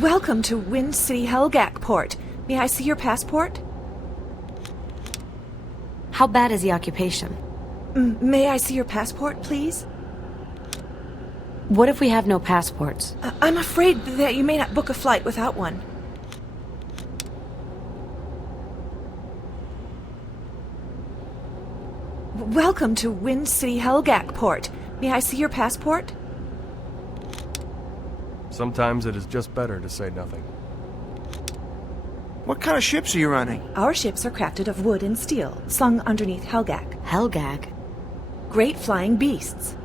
Welcome to Wind City Helgak Port. May I see your passport? How bad is the occupation? May I see your passport, please? What if we have no passports? I'm afraid that you may not book a flight without one. Welcome to Wind City Helgak Port. May I see your passport? Sometimes it is just better to say nothing. What kind of ships are you running? Our ships are crafted of wood and steel, slung underneath Helgak. Helgak? Great flying beasts.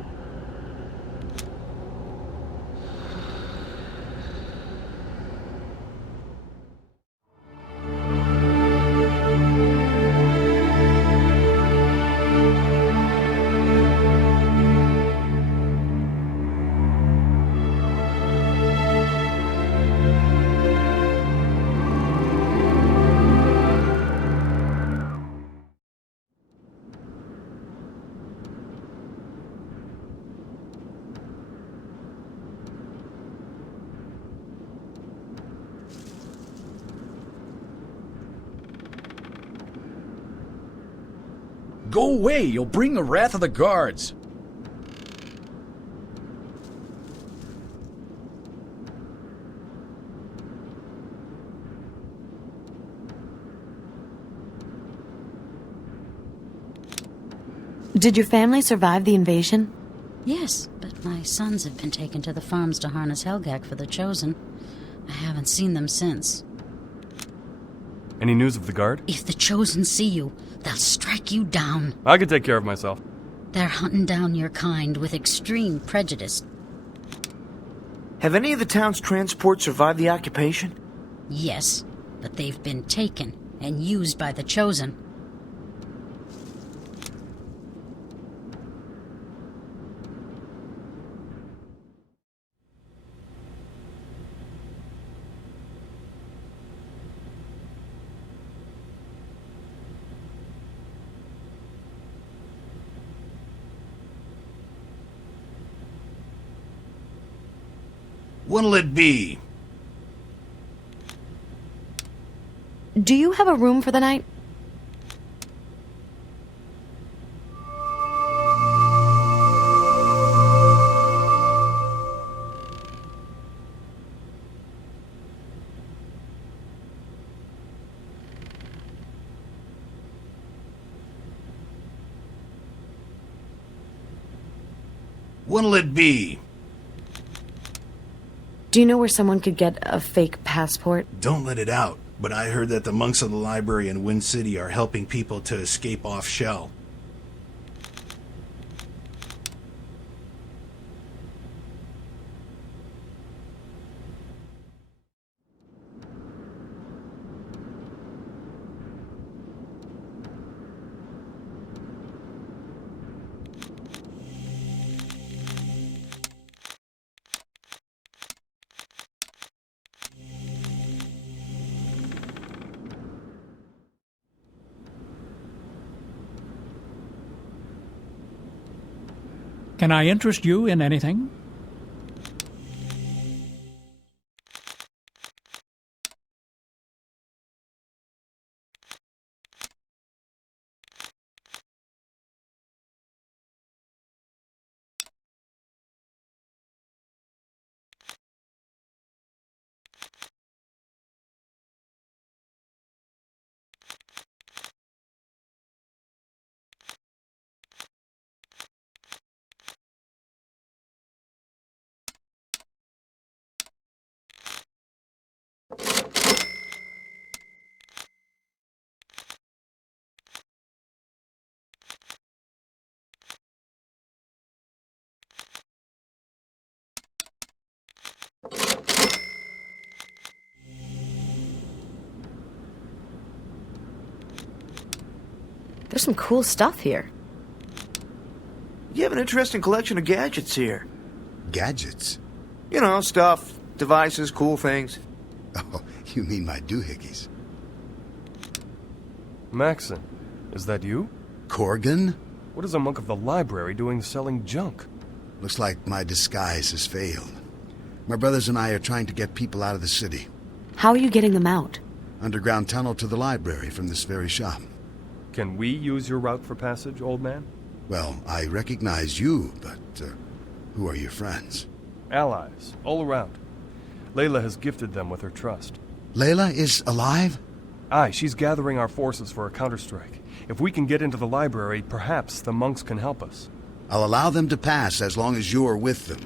Go away! You'll bring the wrath of the guards! Did your family survive the invasion? Yes, but my sons have been taken to the farms to harness Helgak for the Chosen. I haven't seen them since. Any news of the guard? If the Chosen see you, they'll strike you down. I can take care of myself. They're hunting down your kind with extreme prejudice. Have any of the town's transports survived the occupation? Yes, but they've been taken and used by the Chosen. What'll it be? Do you have a room for the night? What'll it be? Do you know where someone could get a fake passport? Don't let it out, but I heard that the monks of the library in Wind City are helping people to escape off Shell. Can I interest you in anything? There's some cool stuff here. You have an interesting collection of gadgets here. Gadgets? You know, stuff, devices, cool things. Oh, you mean my doohickeys. Maxon, is that you? Corgan? What is a monk of the library doing selling junk? Looks like my disguise has failed. My brothers and I are trying to get people out of the city. How are you getting them out? Underground tunnel to the library from this very shop. Can we use your route for passage, old man? Well, I recognize you, but who are your friends? Allies, all around. Layla has gifted them with her trust. Layla is alive? Aye, she's gathering our forces for a counterstrike. If we can get into the library, perhaps the monks can help us. I'll allow them to pass as long as you're with them.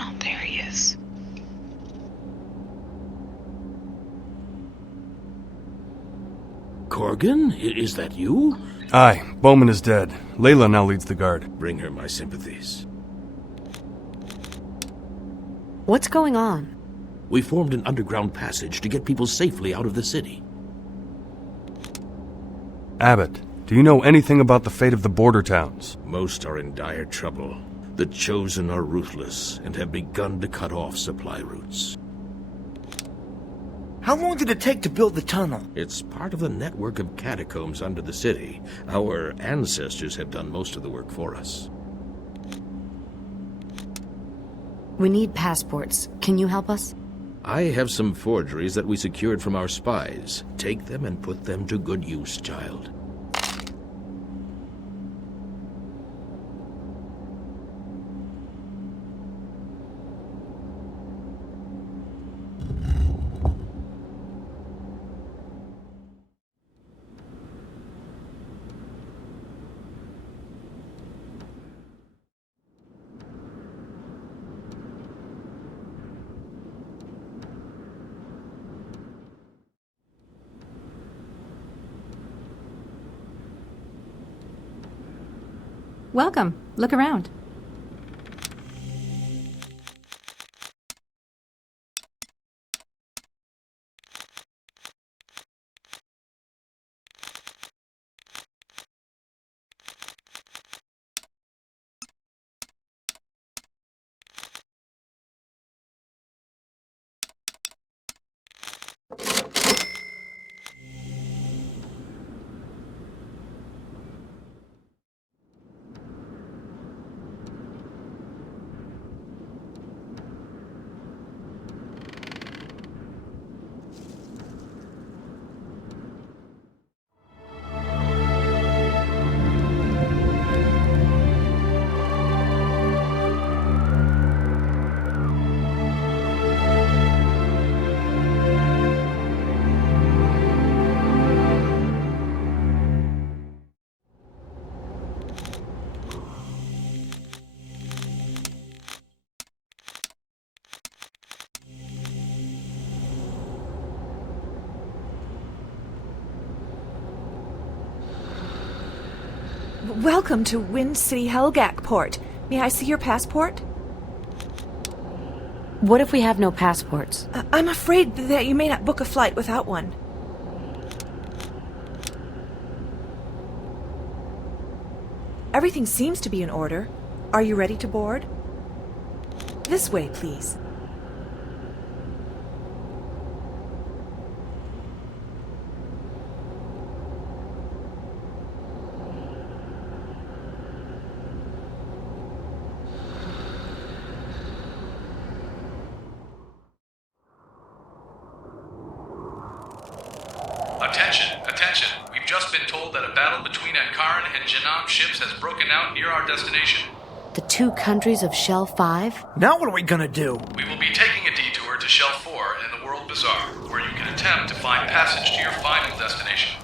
Oh, there he is. Corgan, is that you? Aye, Bowman is dead. Layla now leads the guard. Bring her my sympathies. What's going on? We formed an underground passage to get people safely out of the city. Abbot, do you know anything about the fate of the border towns? Most are in dire trouble. The Chosen are ruthless and have begun to cut off supply routes. How long did it take to build the tunnel? It's part of the network of catacombs under the city. Our ancestors have done most of the work for us. We need passports. Can you help us? I have some forgeries that we secured from our spies. Take them and put them to good use, child. Welcome. Look around. Welcome to Wind City Helgak Port. May I see your passport? What if we have no passports? I'm afraid that you may not book a flight without one. Everything seems to be in order. Are you ready to board? This way, please. Attention. We've just been told that a battle between Ankara and Jinam ships has broken out near our destination. The two countries of Shell 5? Now what are we gonna do? We will be taking a detour to Shell 4 and the World Bazaar, where you can attempt to find passage to your final destination.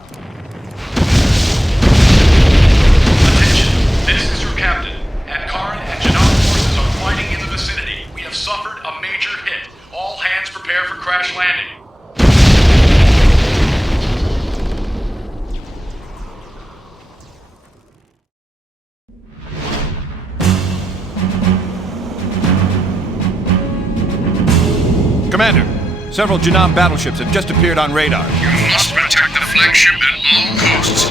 Attention, this is your captain. Ankara and Jinam forces are fighting in the vicinity. We have suffered a major hit. All hands prepare for crash landing. Commander, several Jinam battleships have just appeared on radar. You must protect the flagship at all costs.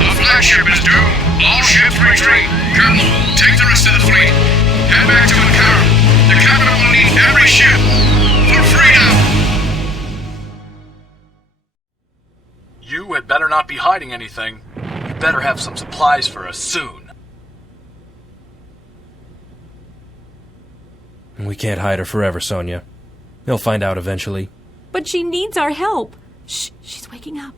The flagship is doomed. All ships retreat. Colonel, take the rest of the fleet. Head back to Ankara. The capital will need every ship for freedom. You had better not be hiding anything. You better have some supplies for us soon. We can't hide her forever, Sonia. They'll find out eventually. But she needs our help. Shh, she's waking up.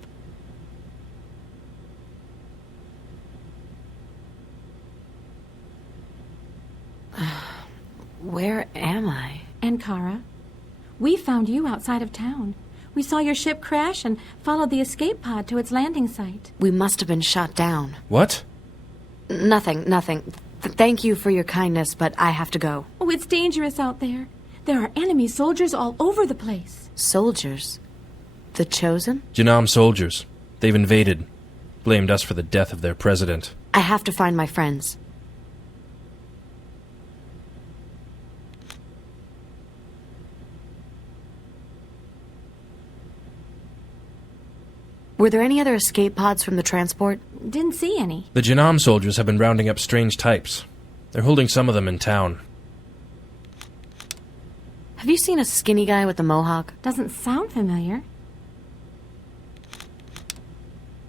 Where am I? Ankara, we found you outside of town. We saw your ship crash and followed the escape pod to its landing site. We must have been shot down. What? Nothing. Thank you for your kindness, but I have to go. Oh, it's dangerous out there. There are enemy soldiers all over the place. Soldiers? The Chosen? Jinam soldiers. They've invaded. Blamed us for the death of their president. I have to find my friends. Were there any other escape pods from the transport? Didn't see any. The Jinam soldiers have been rounding up strange types. They're holding some of them in town. Have you seen a skinny guy with a mohawk? Doesn't sound familiar.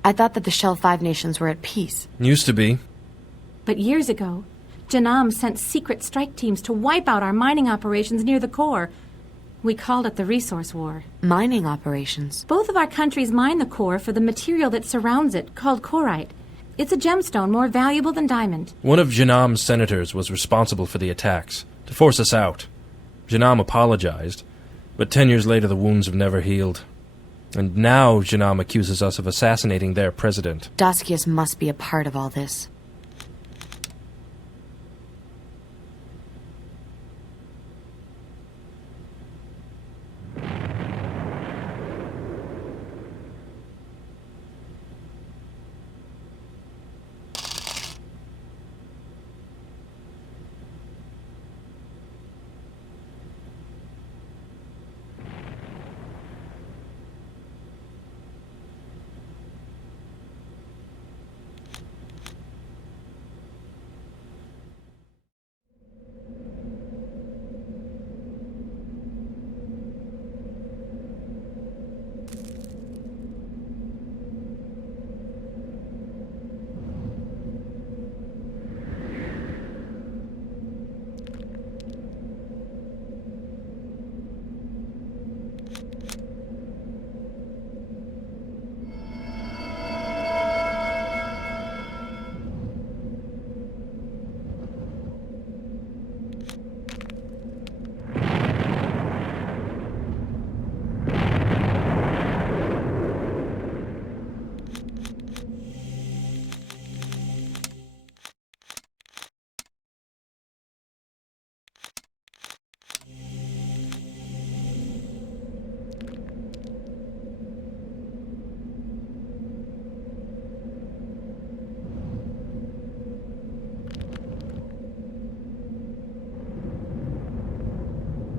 I thought that the Shell 5 nations were at peace. Used to be. But years ago, Jinam sent secret strike teams to wipe out our mining operations near the core. We called it the Resource War. Mining operations? Both of our countries mine the core for the material that surrounds it, called corite. It's a gemstone more valuable than diamond. One of Jinam's senators was responsible for the attacks, to force us out. Jinam apologized, but 10 years later the wounds have never healed. And now Jinam accuses us of assassinating their president. Daskius must be a part of all this.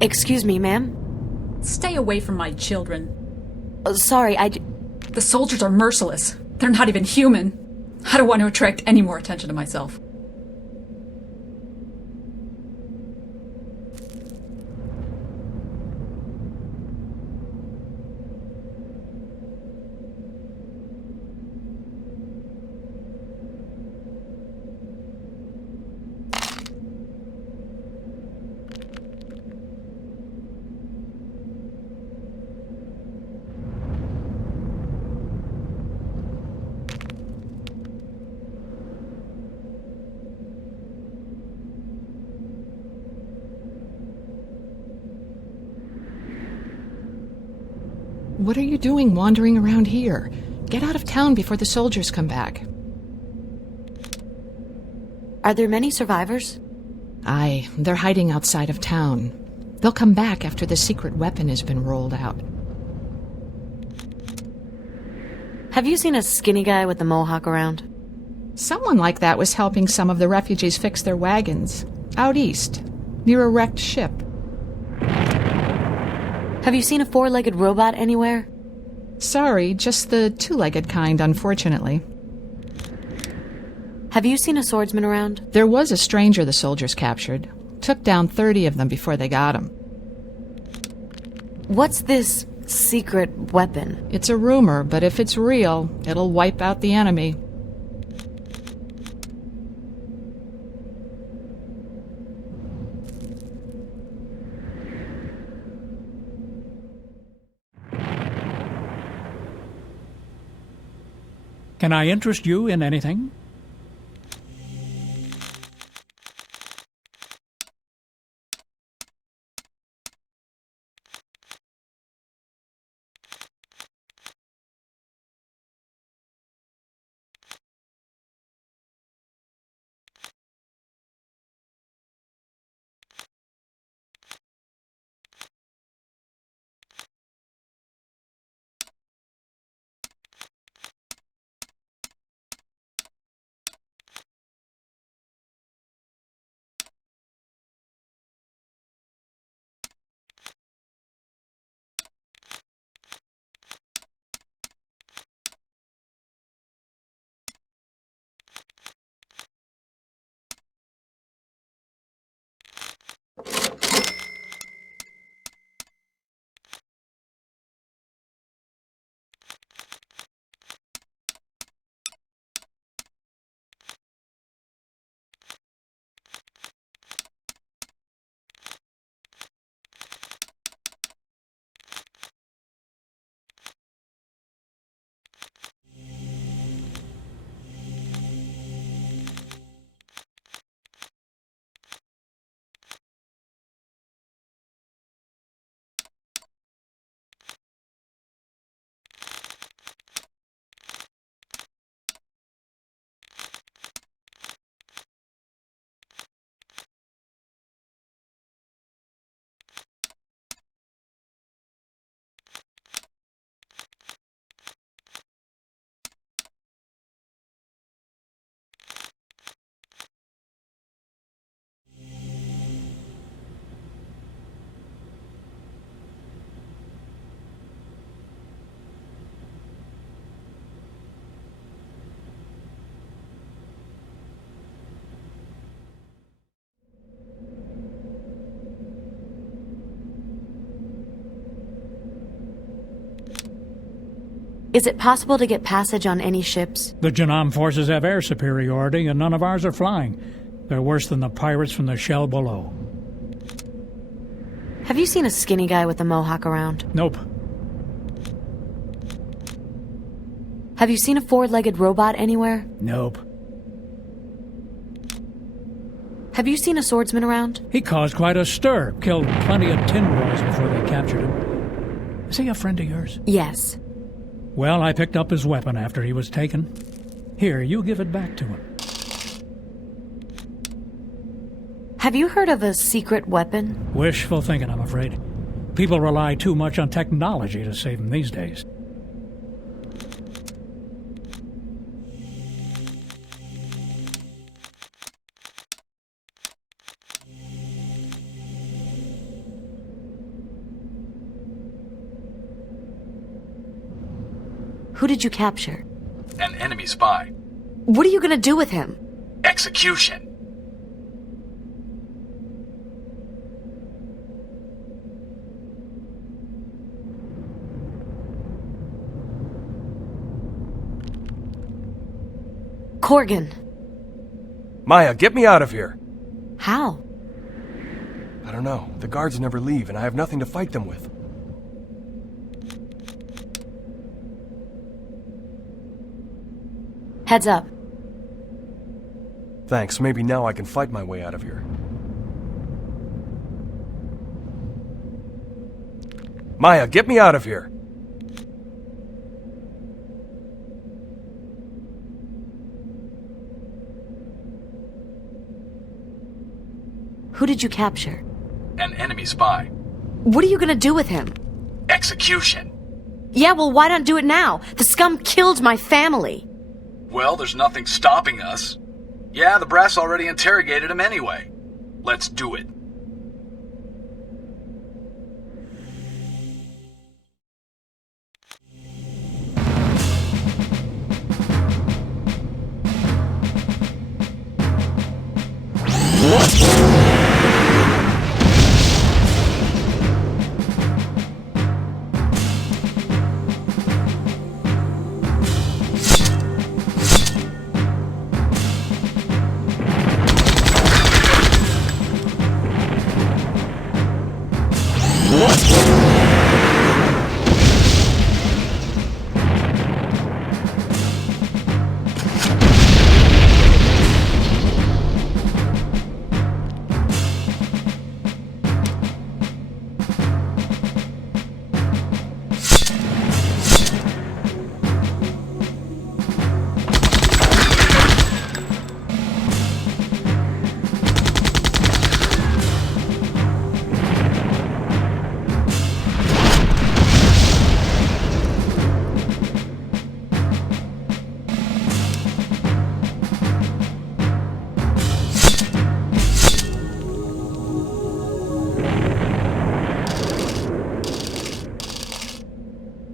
Excuse me, ma'am? Stay away from my children. Sorry, The soldiers are merciless. They're not even human. I don't want to attract any more attention to myself. What are you doing wandering around here? Get out of town before the soldiers come back. Are there many survivors? Aye, they're hiding outside of town. They'll come back after the secret weapon has been rolled out. Have you seen a skinny guy with a mohawk around? Someone like that was helping some of the refugees fix their wagons. Out east, near a wrecked ship. Have you seen a four-legged robot anywhere? Sorry, just the two-legged kind, unfortunately. Have you seen a swordsman around? There was a stranger the soldiers captured. Took down 30 of them before they got him. What's this secret weapon? It's a rumor, but if it's real, it'll wipe out the enemy. Can I interest you in anything? Is it possible to get passage on any ships? The Jinam forces have air superiority, and none of ours are flying. They're worse than the pirates from the shell below. Have you seen a skinny guy with a mohawk around? Nope. Have you seen a four-legged robot anywhere? Nope. Have you seen a swordsman around? He caused quite a stir, killed plenty of tin boys before they captured him. Is he a friend of yours? Yes. Well, I picked up his weapon after he was taken. Here, you give it back to him. Have you heard of a secret weapon? Wishful thinking, I'm afraid. People rely too much on technology to save them these days. Who did you capture? An enemy spy. What are you gonna do with him? Execution. Corgan. Maya, get me out of here! How? I don't know. The guards never leave, and I have nothing to fight them with. Heads up. Thanks. Maybe now I can fight my way out of here. Maya, get me out of here! Who did you capture? An enemy spy. What are you gonna do with him? Execution. Yeah, well, why not do it now? The scum killed my family. Well, there's nothing stopping us. Yeah, the brass already interrogated him anyway. Let's do it.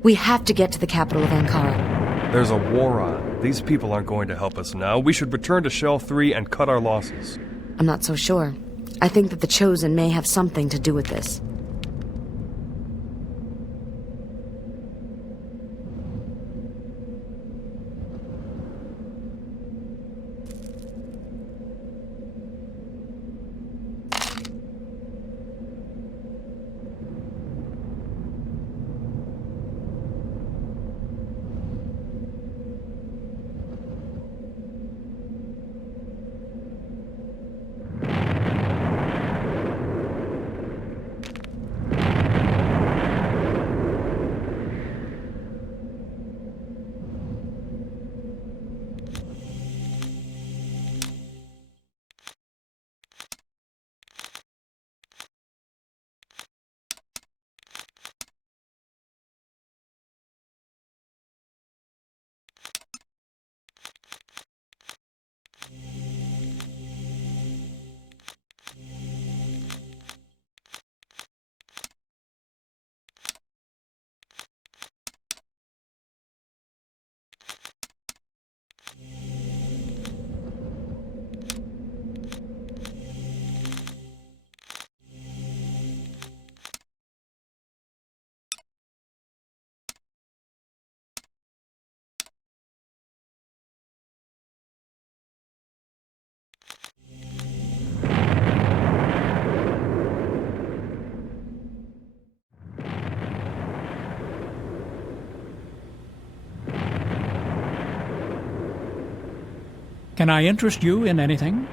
We have to get to the capital of Ankara. There's a war on. These people aren't going to help us now. We should return to Shell 3 and cut our losses. I'm not so sure. I think that the Chosen may have something to do with this. Can I interest you in anything?